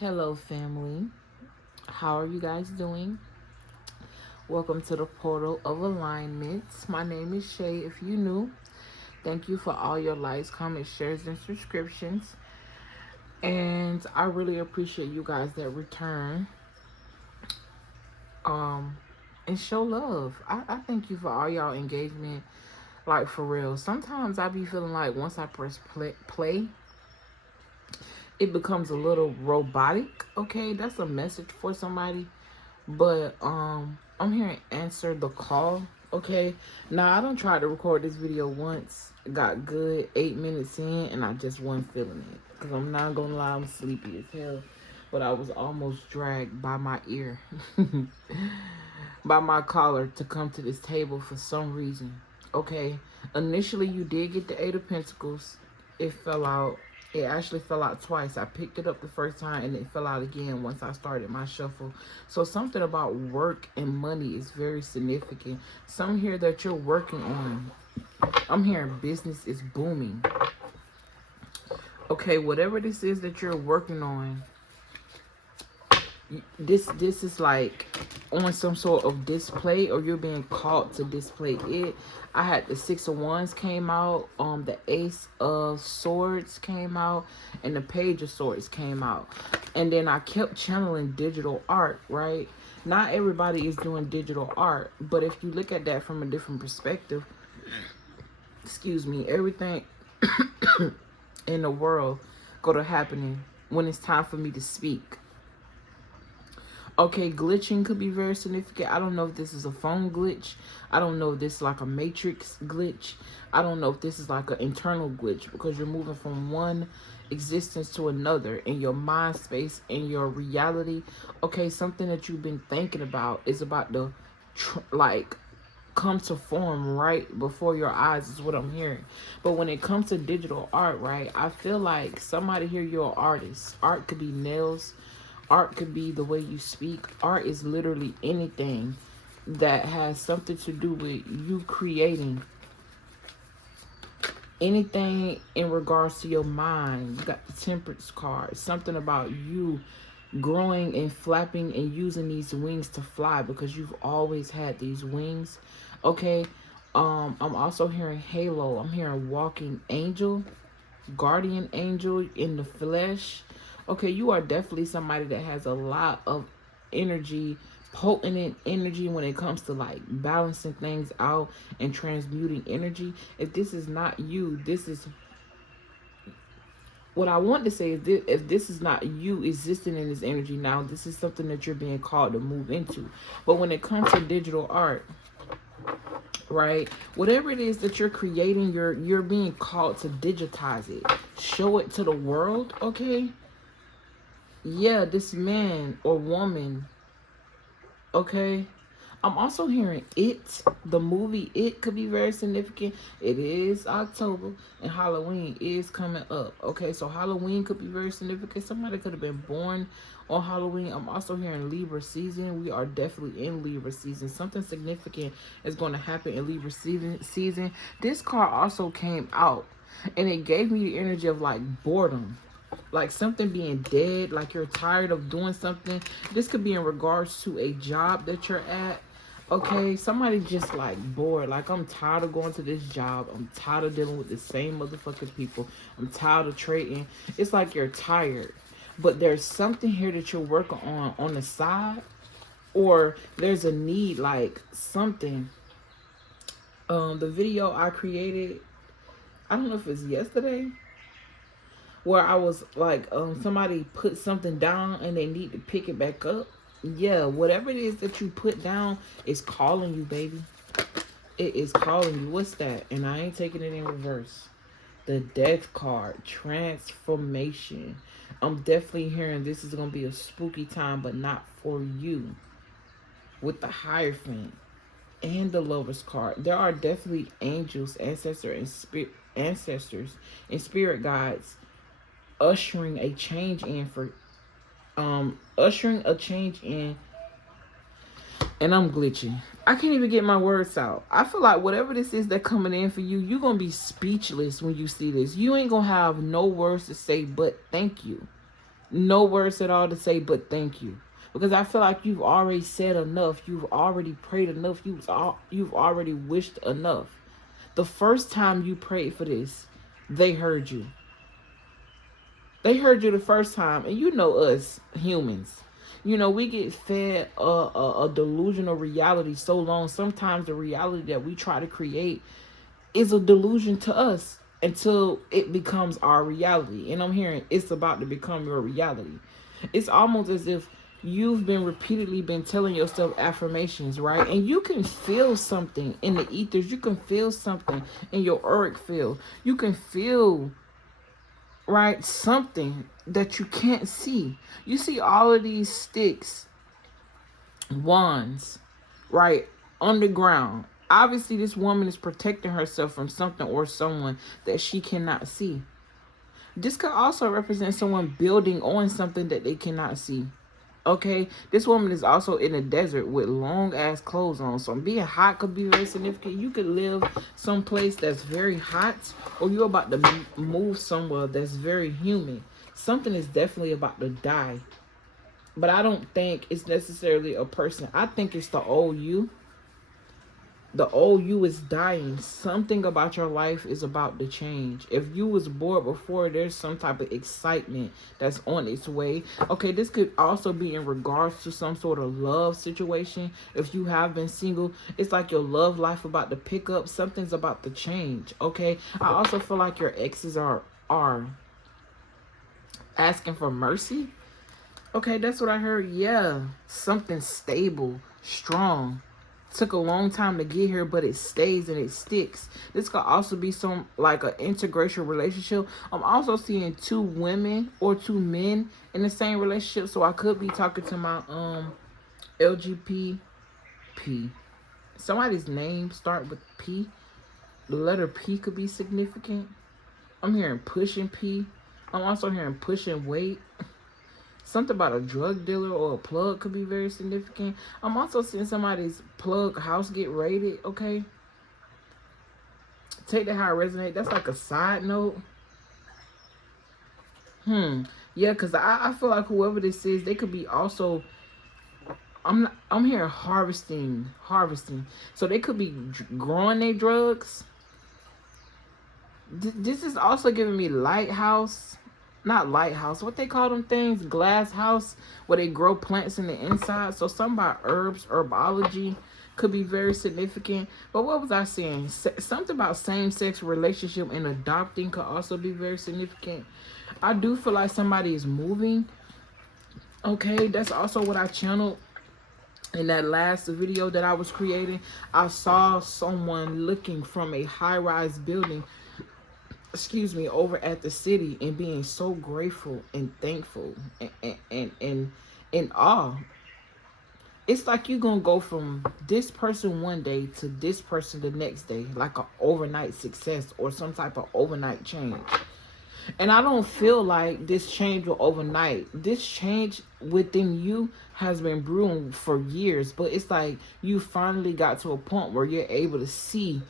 Hello, family. How are you guys doing? Welcome to the portal of alignments. My name is Shay. If you new, thank you for all your likes, comments, shares, and subscriptions. And I really appreciate you guys that return um and show love. I thank you for all y'all engagement. Like for real. Sometimes I be feeling like once I press play, it becomes a little robotic. Okay, that's a message for somebody. But I'm here to answer the call. Okay. Now I don't try to record this video once. Got good 8 minutes in and I just wasn't feeling it. Cause I'm not gonna lie, I'm sleepy as hell. But I was almost dragged by my ear. By my collar to come to this table for some reason. Okay. Initially you did get the 8 of Pentacles. It fell out. It actually fell out twice. I picked it up the first time and it fell out again once I started my shuffle. So something about work and money is very significant. Some here that you're working on. I'm hearing business is booming. Okay, whatever this is that you're working on, this is like on some sort of display, or you're being called to display it. I had the 6 of Wands came out, the Ace of Swords came out, and the Page of Swords came out. And then I kept channeling digital art, right? Not everybody is doing digital art, but if you look at that from a different perspective, excuse me, everything in the world go to happening when it's time for me to speak. Okay, glitching could be very significant. I don't know if this is a phone glitch. I don't know if this is like a matrix glitch. I don't know if this is like an internal glitch, because you're moving from one existence to another in your mind space, in your reality. Okay, something that you've been thinking about is about to like come to form right before your eyes, is what I'm hearing. But when it comes to digital art, right, I feel like somebody here, you're an artist. Art could be nails. Art could be the way you speak. Art is literally anything that has something to do with you creating. Anything in regards to your mind. You got the Temperance card. Something about you growing and flapping and using these wings to fly, because you've always had these wings. Okay. I'm also hearing halo. I'm hearing walking angel, guardian angel in the flesh. Okay, you are definitely somebody that has a lot of energy, potent energy when it comes to like balancing things out and transmuting energy. If this is not you, this is what I want to say. Is this, if this is not you existing in this energy now, this is something that you're being called to move into. But when it comes to digital art, right, whatever it is that you're creating, you're being called to digitize it, show it to the world. Okay, yeah, this man or woman. Okay, I'm also hearing It, the movie It could be very significant. It is October and Halloween is coming up. Okay, so Halloween could be very significant. Somebody could have been born on Halloween. I'm also hearing Libra season. We are definitely in Libra season. Something significant is going to happen in Libra season. This card also came out and it gave me the energy of like boredom, like something being dead, like you're tired of doing something. This could be in regards to a job that you're at. Okay, somebody just like bored, like I'm tired of going to this job, I'm tired of dealing with the same motherfucking people, I'm tired of trading. It's like you're tired, but there's something here that you're working on the side, or there's a need, like something. The video I created, I don't know if it's yesterday, where I was like, somebody put something down and they need to pick it back up. Yeah, whatever it is that you put down is calling you, baby. It is calling you. What's that? And I ain't taking it in reverse. The Death card, transformation. I'm definitely hearing this is gonna be a spooky time, but not for you. With the Hierophant and the Lover's card, there are definitely angels, ancestors, and spirit guides ushering a change in for ushering a change in. And I'm glitching. I can't even get my words out. I feel like whatever this is that coming in for you, you're gonna be speechless when you see this. You ain't gonna have no words to say but thank you. No words at all to say but thank you. Because I feel like you've already said enough. You've already prayed enough. You've already wished enough. The first time you prayed for this, they heard you. They heard you the first time. And you know us humans. You know, we get fed a delusional reality so long. Sometimes the reality that we try to create is a delusion to us until it becomes our reality. And I'm hearing it's about to become your reality. It's almost as if you've been repeatedly been telling yourself affirmations, right? And you can feel something in the ethers. You can feel something in your auric field. You can feel, right, something that you can't see. You see all of these sticks, wands, right, underground. Obviously, this woman is protecting herself from something or someone that she cannot see. This could also represent someone building on something that they cannot see. Okay, this woman is also in a desert with long ass clothes on. So being hot could be very significant. You could live someplace that's very hot, or you're about to move somewhere that's very humid. Something is definitely about to die. But I don't think it's necessarily a person. I think it's the old you. The old you is dying. Something about your life is about to change. If you was bored before, there's some type of excitement that's on its way. Okay, this could also be in regards to some sort of love situation. If you have been single, it's like your love life about to pick up. Something's about to change. Okay, I also feel like your exes are asking for mercy. Okay, that's what I heard. Yeah, something stable, strong. Took a long time to get here, but it stays and it sticks. This could also be some like an integration relationship. I'm also seeing two women or two men in the same relationship. So I could be talking to my LGBTP. Somebody's name start with P. The letter P could be significant. I'm hearing pushing P. I'm also hearing pushing weight. Something about a drug dealer or a plug could be very significant. I'm also seeing somebody's plug house get raided, okay? Take that how it resonates. That's like a side note. Yeah, because I feel like whoever this is, they could be also... I'm hearing harvesting. So they could be growing their drugs. This is also giving me lighthouse. Not lighthouse, what they call them things, glass house, where they grow plants in the inside. So something about herbs, herbology could be very significant. But what was I saying? Something about same-sex relationship and adopting could also be very significant. I do feel like somebody is moving. Okay, that's also what I channeled in that last video that I was creating. I saw someone looking from a high-rise building, excuse me, over at the city and being so grateful and thankful and in awe. It's like you're gonna go from this person one day to this person the next day, like an overnight success or some type of overnight change. And I don't feel like this change will overnight. This change within you has been brewing for years, but it's like you finally got to a point where you're able to see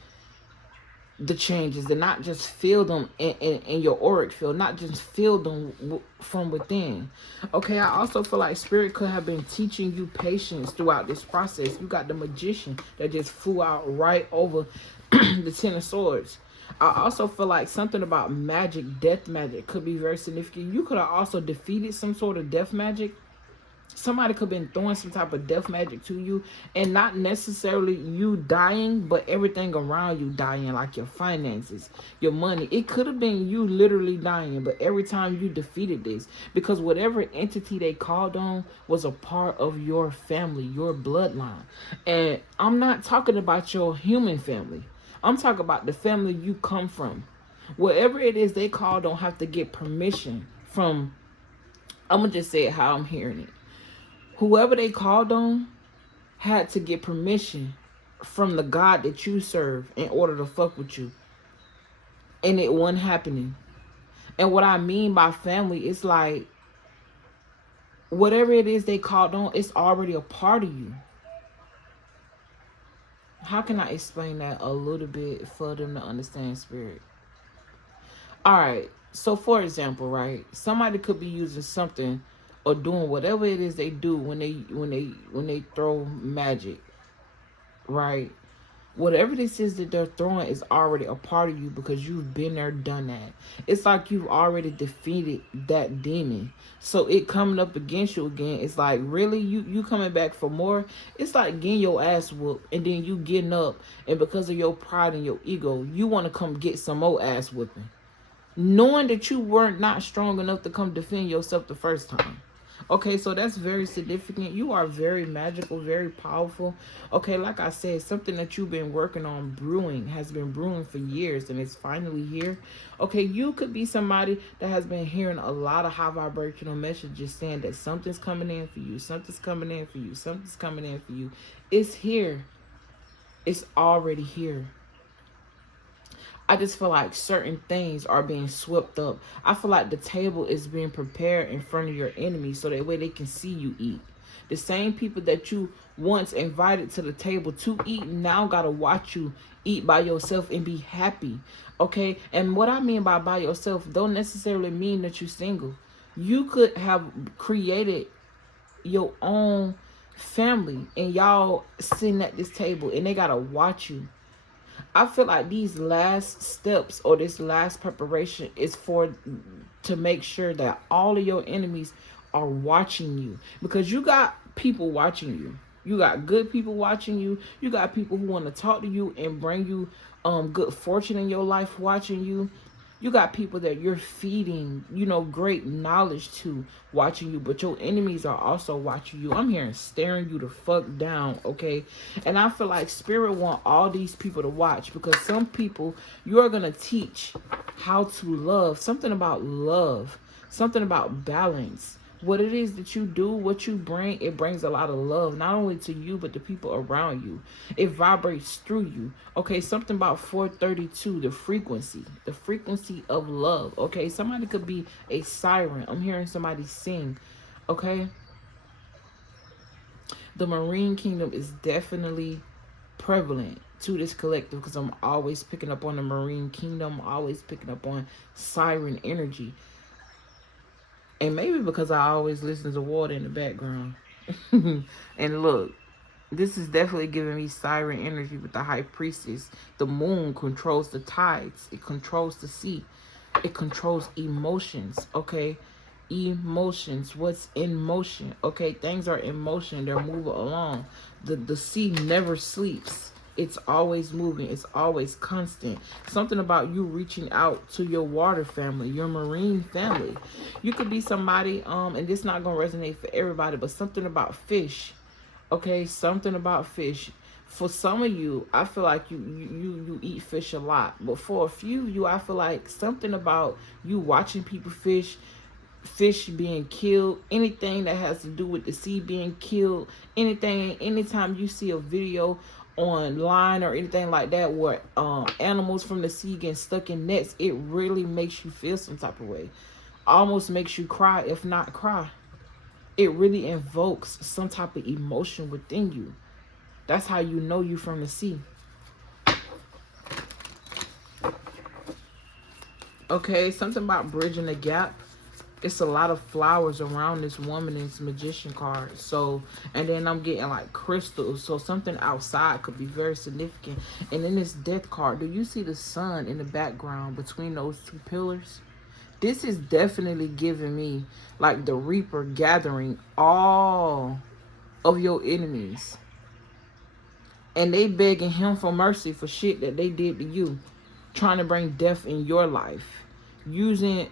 the changes and not just feel them in your auric field, not just feel them from within. Okay, I also feel like spirit could have been teaching you patience throughout this process. You got the magician that just flew out right over the Ten of Swords. I also feel like something about magic, death magic could be very significant. You could have also defeated some sort of death magic. Somebody could have been throwing some type of death magic to you, and not necessarily you dying, but everything around you dying, like your finances, your money. It could have been you literally dying, but every time you defeated this, because whatever entity they called on was a part of your family, your bloodline. And I'm not talking about your human family. I'm talking about the family you come from. Whatever it is they called on have to get permission from, I'm going to just say it how I'm hearing it. Whoever they called on had to get permission from the God that you serve in order to fuck with you. And it wasn't happening. And what I mean by family, it's like whatever it is they called on, it's already a part of you. How can I explain that a little bit for them to understand spirit? All right. So for example, right, somebody could be using something or doing whatever it is they do when they throw magic, right? Whatever this is that they're throwing is already a part of you because you've been there, done that. It's like you've already defeated that demon. So it coming up against you again, it's like, really, you coming back for more? It's like getting your ass whooped and then you getting up, and because of your pride and your ego, you want to come get some more ass whooping, knowing that you weren't not strong enough to come defend yourself the first time. Okay, so that's very significant. You are very magical, very powerful. Okay, like I said, something that you've been working on brewing has been brewing for years and it's finally here. Okay, you could be somebody that has been hearing a lot of high vibrational messages saying that something's coming in for you, something's coming in for you, something's coming in for you. It's here. It's already here. I just feel like certain things are being swept up. I feel like the table is being prepared in front of your enemies so that way they can see you eat. The same people that you once invited to the table to eat now gotta watch you eat by yourself and be happy. Okay? And what I mean by yourself don't necessarily mean that you're single. You could have created your own family and y'all sitting at this table and they gotta watch you. I feel like these last steps or this last preparation is for to make sure that all of your enemies are watching you, because you got people watching you. You got good people watching you. You got people who want to talk to you and bring you good fortune in your life watching you. You got people that you're feeding, great knowledge to watching you, but your enemies are also watching you. I'm here and staring you the fuck down, okay? And I feel like Spirit want all these people to watch, because some people you're going to teach how to love, something about love, something about balance. What it is that you do, what you bring, it brings a lot of love, not only to you, but the people around you. It vibrates through you. Okay, something about 432, the frequency of love. Okay, somebody could be a siren. I'm hearing somebody sing. Okay, the Marine Kingdom is definitely prevalent to this collective, because I'm always picking up on the Marine Kingdom, always picking up on siren energy. And maybe because I always listen to water in the background. And look, this is definitely giving me siren energy with the high priestess. The moon controls the tides. It controls the sea. It controls emotions, okay? Emotions, what's in motion, okay? Things are in motion. They're moving along. The sea never sleeps. It's always moving. It's always constant. Something about you reaching out to your water family, your marine family. You could be somebody, and this not going to resonate for everybody, but something about fish. Okay, something about fish. For some of you, I feel like you eat fish a lot. But for a few of you, I feel like something about you watching people fish being killed, anything that has to do with the sea being killed, anytime you see a video online or anything like that where animals from the sea getting stuck in nets, it really makes you feel some type of way. Almost makes you cry, if not cry. It really invokes some type of emotion within you. That's how you know you from the sea. Okay, something about bridging the gap. It's a lot of flowers around this woman in this magician card. So, and then I'm getting like crystals. So something outside could be very significant. And in this death card, do you see the sun in the background between those two pillars? This is definitely giving me like the Reaper gathering all of your enemies. And they begging him for mercy for shit that they did to you. Trying to bring death in your life. Using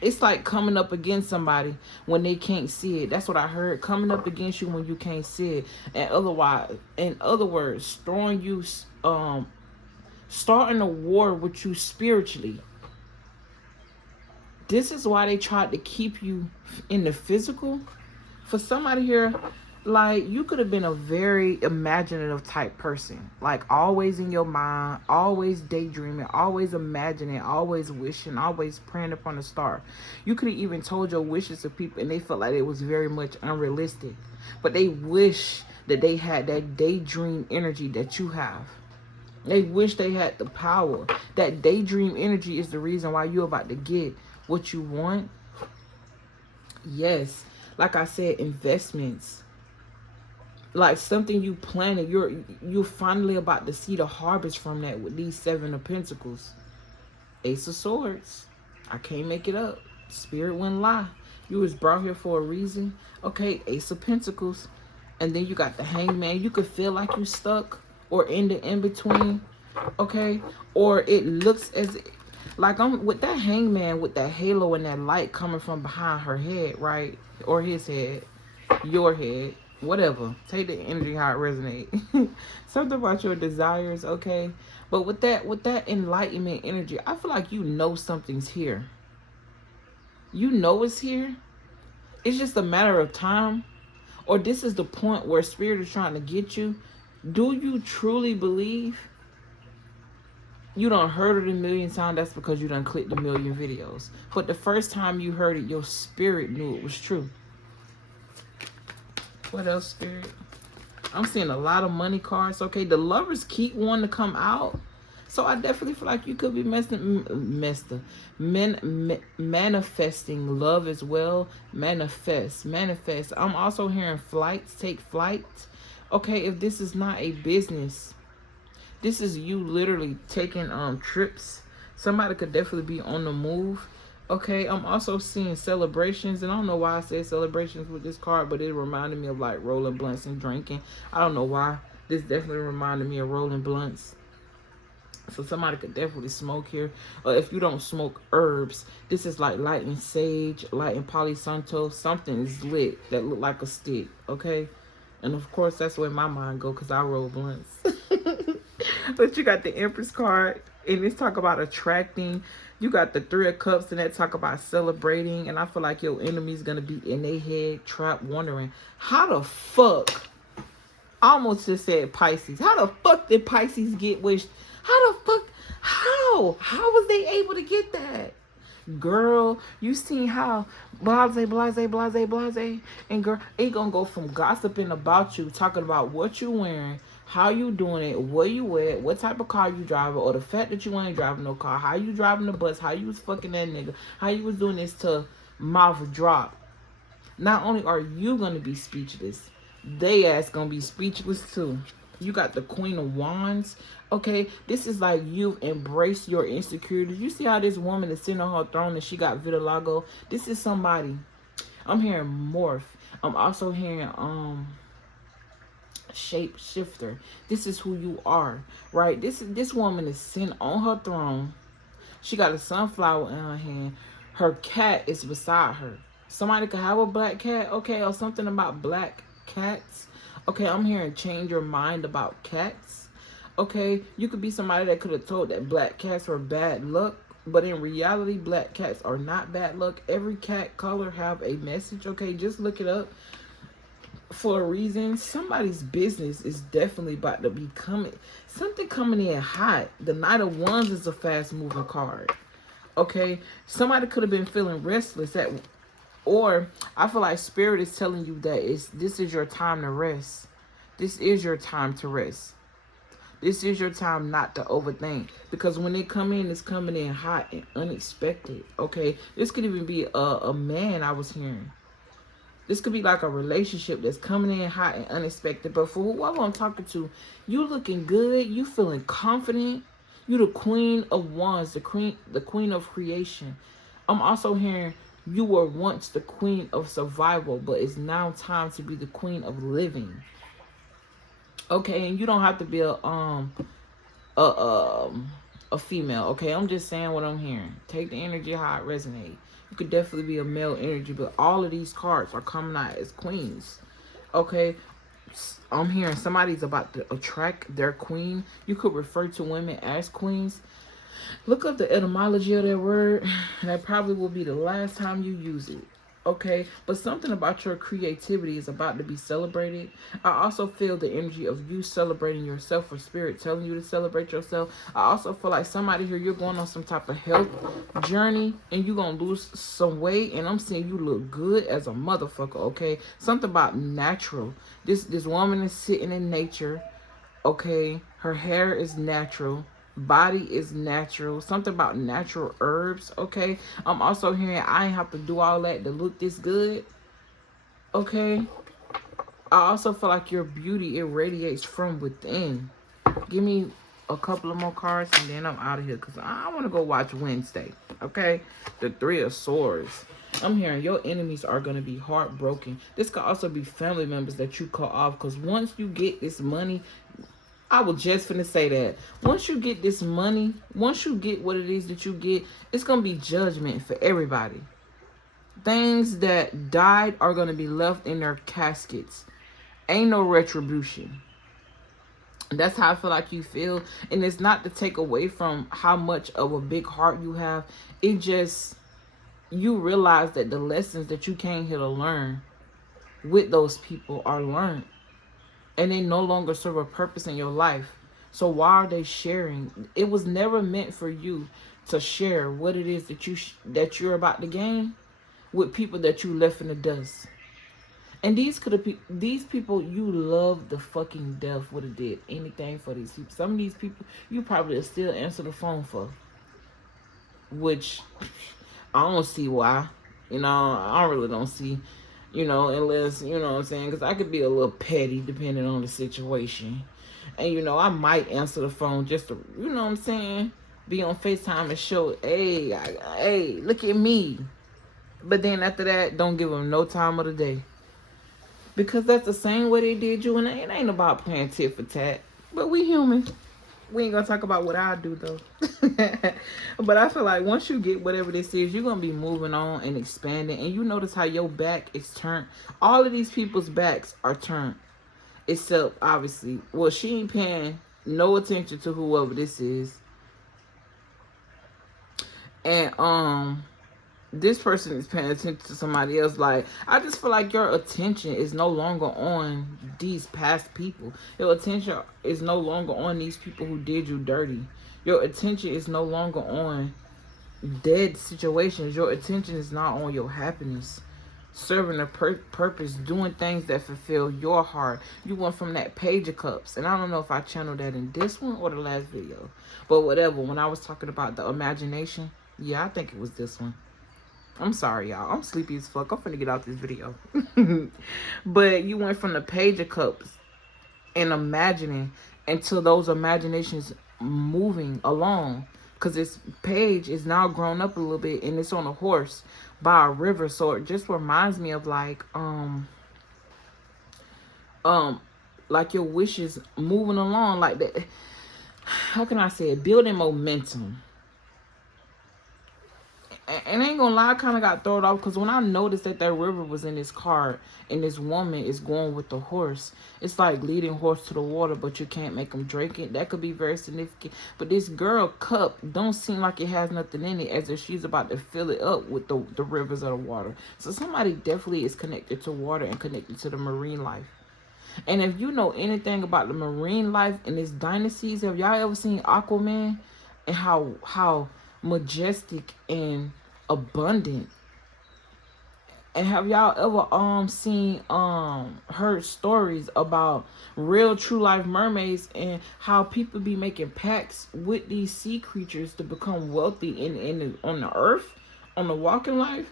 it's like coming up against somebody when they can't see it. That's what I heard. Coming up against you when you can't see it. And in other words, throwing you starting a war with you spiritually. This is why they tried to keep you in the physical. For somebody here, like, you could have been a very imaginative type person, like always in your mind, always daydreaming, always imagining, always wishing, always praying upon a star. You could have even told your wishes to people and they felt like it was very much unrealistic, but they wish that they had that daydream energy that you have. They wish they had the power. That daydream energy is the reason why you're about to get what you want. Yes. Like I said, investments. Like something you planted. You're finally about to see the harvest from that with these 7 of Pentacles. Ace of Swords. I can't make it up. Spirit wouldn't lie. You was brought here for a reason. Okay, Ace of Pentacles. And then you got the Hangman. You could feel like you stuck or in the in-between. Okay? Or it looks as like I'm with that Hangman with that halo and that light coming from behind her head, right? Or his head. Your head. Whatever. Take the energy how it resonates. Something about your desires, okay? But with that enlightenment energy, I feel like you know something's here. You know it's here. It's just a matter of time. Or this is the point where Spirit is trying to get you. Do you truly believe? You done heard it a million times. That's because you done clicked a million videos. But the first time you heard it, your spirit knew it was true. What else, Spirit? I'm seeing a lot of money cards. Okay, the Lovers keep wanting to come out. So I definitely feel like you could be manifesting love as well. Manifest. I'm also hearing flights. Take flight. Okay, if this is not a business, this is you literally taking trips. Somebody could definitely be on the move. Okay, I'm also seeing celebrations, and I don't know why I said celebrations with this card, but it reminded me of like rolling blunts and drinking. I don't know why. This definitely reminded me of rolling blunts. So somebody could definitely smoke here. Or if you don't smoke herbs, this is like lighting sage, lighting Palo Santo. Something is lit that look like a stick, okay? And of course, that's where my mind go because I roll blunts. But you got the Empress card, and it's talk about attracting. You got the 3 of Cups, and that talk about celebrating. And I feel like your enemy's going to be in their head, trapped, wondering, how the fuck? I almost just said Pisces. How the fuck did Pisces get wished? How the fuck? How? How was they able to get that? Girl, you seen how blase. And girl, it gonna go from gossiping about you, talking about what you wearing, how you doing it, where you at, what type of car you driving, or the fact that you ain't driving no car, how you driving the bus, how you was fucking that nigga, how you was doing this to mouth drop. Not only are you gonna be speechless, they ass gonna be speechless too. You got the Queen of Wands. Okay, this is like you've embraced your insecurities. You see how this woman is sitting on her throne and she got vitiligo? This is somebody. I'm hearing morph. I'm also hearing shape shifter. This is who you are, right? This woman is sitting on her throne. She got a sunflower in her hand. Her cat is beside her. Somebody could have a black cat, okay, or something about black cats. Okay, I'm hearing change your mind about cats. Okay, you could be somebody that could have told that black cats were bad luck, but in reality, black cats are not bad luck. Every cat color have a message. Okay, just look it up for a reason. Somebody's business is definitely about to be coming. Something coming in hot. The Knight of Wands is a fast moving card. Okay, somebody could have been feeling restless or I feel like Spirit is telling you that this is your time to rest. This is your time to rest. This is your time not to overthink. Because when they come in, it's coming in hot and unexpected. Okay, this could even be a man I was hearing. This could be like a relationship that's coming in hot and unexpected. But for whoever I'm talking to, you looking good. You feeling confident. You the Queen of Wands, the queen of creation. I'm also hearing you were once the queen of survival, but it's now time to be the queen of living. Okay, and you don't have to be a female. Okay, I'm just saying what I'm hearing. Take the energy how it resonates. You could definitely be a male energy, but all of these cards are coming out as queens. Okay, I'm hearing somebody's about to attract their queen. You could refer to women as queens. Look up the etymology of that word. That probably will be the last time you use it. Okay, but something about your creativity is about to be celebrated. I also feel the energy of you celebrating yourself, or Spirit telling you to celebrate yourself. I also feel like somebody here, you're going on some type of health journey and you're going to lose some weight, and I'm seeing you look good as a motherfucker, okay? Something about natural. This woman is sitting in nature. Okay, her hair is natural, body is natural, something about natural herbs. Okay, I'm also hearing I ain't have to do all that to look this good. Okay, I also feel like your beauty, it radiates from within. Give me a couple of more cards and then I'm out of here because I want to go watch Wednesday. Okay, the Three of Swords. I'm hearing your enemies are going to be heartbroken. This could also be family members that you cut off, because once you get this money, I was just finna say that. Once you get this money, once you get what it is that you get, it's gonna be judgment for everybody. Things that died are gonna be left in their caskets. Ain't no retribution. That's how I feel like you feel. And it's not to take away from how much of a big heart you have. It just, you realize that the lessons that you came here to learn with those people are learned, and they no longer serve a purpose in your life. So why are they sharing? It was never meant for you to share what it is that that you're about to gain with people that you left in the dust. And these people you love the fucking death would have did anything for these people. Some of these people you probably still answer the phone for, which I don't see why. I really don't see. Unless, what I'm saying, because I could be a little petty depending on the situation. And, I might answer the phone just to, what I'm saying, be on FaceTime and show, hey, hey, look at me. But then after that, don't give them no time of the day. Because that's the same way they did you, and it ain't about playing tit for tat. But we human. We ain't gonna talk about what I do though. But I feel like once you get whatever this is, you're gonna be moving on and expanding. And you notice how your back is turned. All of these people's backs are turned. Except obviously, well, she ain't paying no attention to whoever this is. And this person is paying attention to somebody else. Like, I just feel like your attention is no longer on these past people. Your attention is no longer on these people who did you dirty. Your attention is no longer on dead situations. Your attention is not on your happiness, serving a purpose, doing things that fulfill your heart. You went from that Page of Cups, and I don't know if I channeled that in this one or the last video, but whatever. When I was talking about the imagination, yeah, I think it was this one. I'm sorry, y'all. I'm sleepy as fuck. I'm finna get out this video. But you went from the Page of Cups and imagining until those imaginations moving along. Because this page is now grown up a little bit and it's on a horse by a river. So it just reminds me of like your wishes moving along like that. How can I say it? Building momentum. And I ain't gonna lie, I kind of got thrown off because when I noticed that river was in this card and this woman is going with the horse, it's like leading horse to the water, but you can't make them drink it. That could be very significant. But this girl cup don't seem like it has nothing in it, as if she's about to fill it up with the rivers of the water. So somebody definitely is connected to water and connected to the marine life. And if you know anything about the marine life in its dynasties, have y'all ever seen Aquaman and how majestic and abundant? And have y'all ever seen heard stories about real true life mermaids and how people be making pacts with these sea creatures to become wealthy on the earth, on the walking life?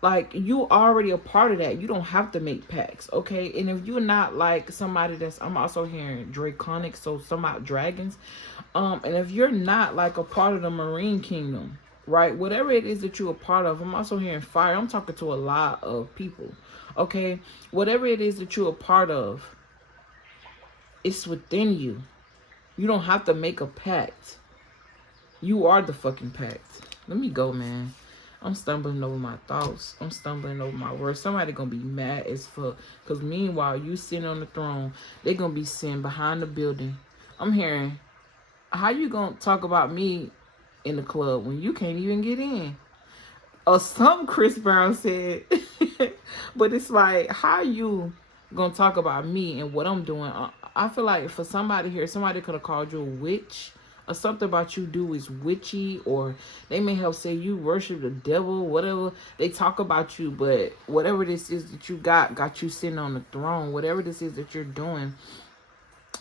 Like, you already a part of that. You don't have to make pacts, okay? And if you're not like somebody that's, I'm also hearing draconic, so some about dragons. And if you're not like a part of the marine kingdom, right? Whatever it is that you're a part of, I'm also hearing fire. I'm talking to a lot of people, okay? Whatever it is that you're a part of, it's within you. You don't have to make a pact. You are the fucking pact. Let me go, man. I'm stumbling over my thoughts. I'm stumbling over my words. Somebody gonna be mad as fuck. Because meanwhile, you sitting on the throne, they gonna be sitting behind the building. I'm hearing, how you gonna talk about me in the club when you can't even get in? Or something Chris Brown said. But it's like, how you gonna talk about me and what I'm doing? I feel like for somebody here, somebody could have called you a witch, or something about you do is witchy, or they may have said you worship the devil, whatever they talk about you. But whatever this is that you got you sitting on the throne, whatever this is that you're doing,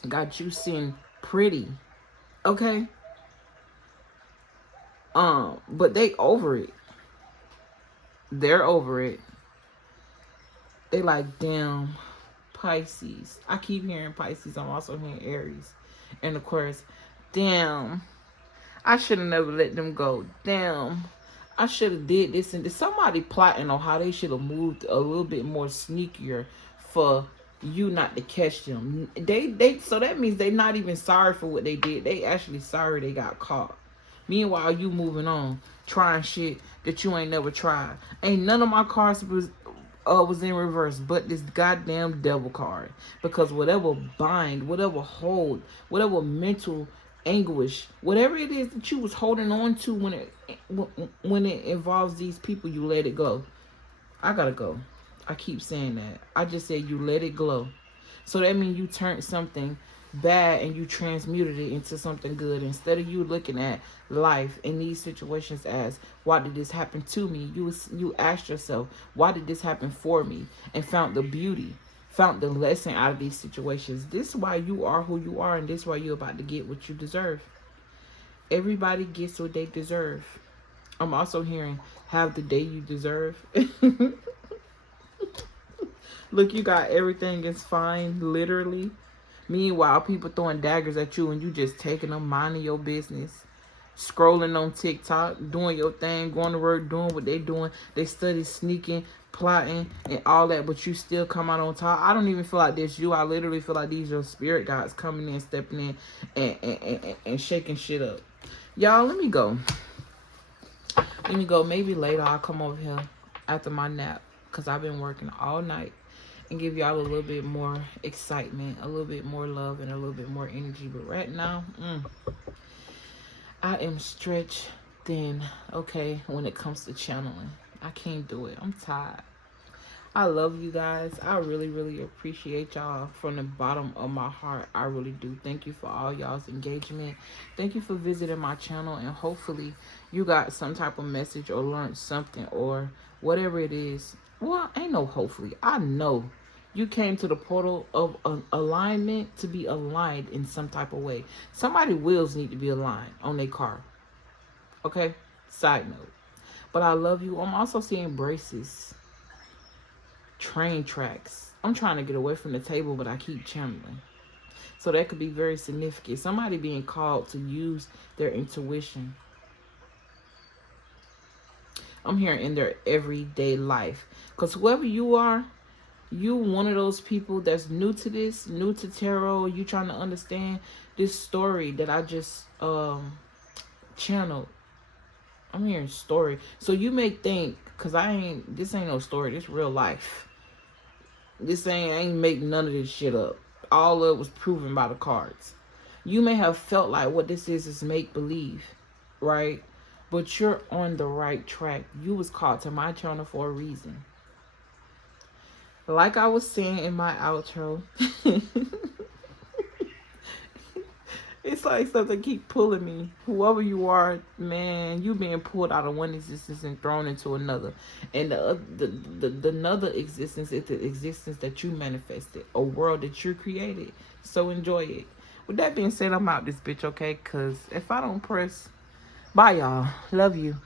got you seeing pretty. Okay? But they over it. They're over it. They like, damn, Pisces. I keep hearing Pisces. I'm also hearing Aries. And of course, damn, I should have never let them go. Damn, I should have did this and this. Somebody plotting on how they should have moved a little bit more sneakier for you not to catch them. So that means they not even sorry for what they did. They actually sorry they got caught. Meanwhile, you moving on, trying shit that you ain't never tried. Ain't none of my cards was in reverse, but this goddamn devil card. Because whatever bind, whatever hold, whatever mental anguish, whatever it is that you was holding on to when it involves these people, you let it go. I gotta go. I keep saying that. I just said you let it glow. So that means you turned something bad and you transmuted it into something good. Instead of you looking at life in these situations as, why did this happen to me? You asked yourself, why did this happen for me? And found the beauty, found the lesson out of these situations. This is why you are who you are, and this is why you're about to get what you deserve. Everybody gets what they deserve. I'm also hearing, have the day you deserve. Look, you got everything is fine, literally. Meanwhile, people throwing daggers at you and you just taking them, minding your business. Scrolling on TikTok, doing your thing, going to work, doing what they doing. They study sneaking, plotting, and all that, but you still come out on top. I don't even feel like this you. I literally feel like these your spirit guides coming in, stepping in, and shaking shit up. Y'all, let me go. Let me go. Maybe later I'll come over here after my nap because I've been working all night and give y'all a little bit more excitement, a little bit more love, and a little bit more energy. But right now, I am stretched thin, okay, when it comes to channeling. I can't do it. I'm tired. I love you guys. I really, really appreciate y'all from the bottom of my heart. I really do. Thank you for all y'all's engagement. Thank you for visiting my channel, and hopefully you got some type of message or learned something or whatever it is. Well, ain't no hopefully. I know you came to the portal of an alignment to be aligned in some type of way. Somebody wheels need to be aligned on their car. Okay? Side note. But I love you. I'm also seeing braces, train tracks. I'm trying to get away from the table, but I keep channeling. So that could be very significant. Somebody being called to use their intuition. I'm hearing in their everyday life. Because whoever you are, you one of those people that's new to this, new to tarot. You trying to understand this story that I just channeled. I'm hearing story. So you may think, because this ain't no story. This real life. I ain't make none of this shit up. All of it was proven by the cards. You may have felt like what this is make believe, right? But you're on the right track. You was called to my channel for a reason. Like I was saying in my outro, it's like something keep pulling me. Whoever you are, man, you being pulled out of one existence and thrown into another. And the another existence is the existence that you manifested, a world that you created. So enjoy it. With that being said, I'm out this bitch, okay? Because if I don't press, bye, y'all. Love you.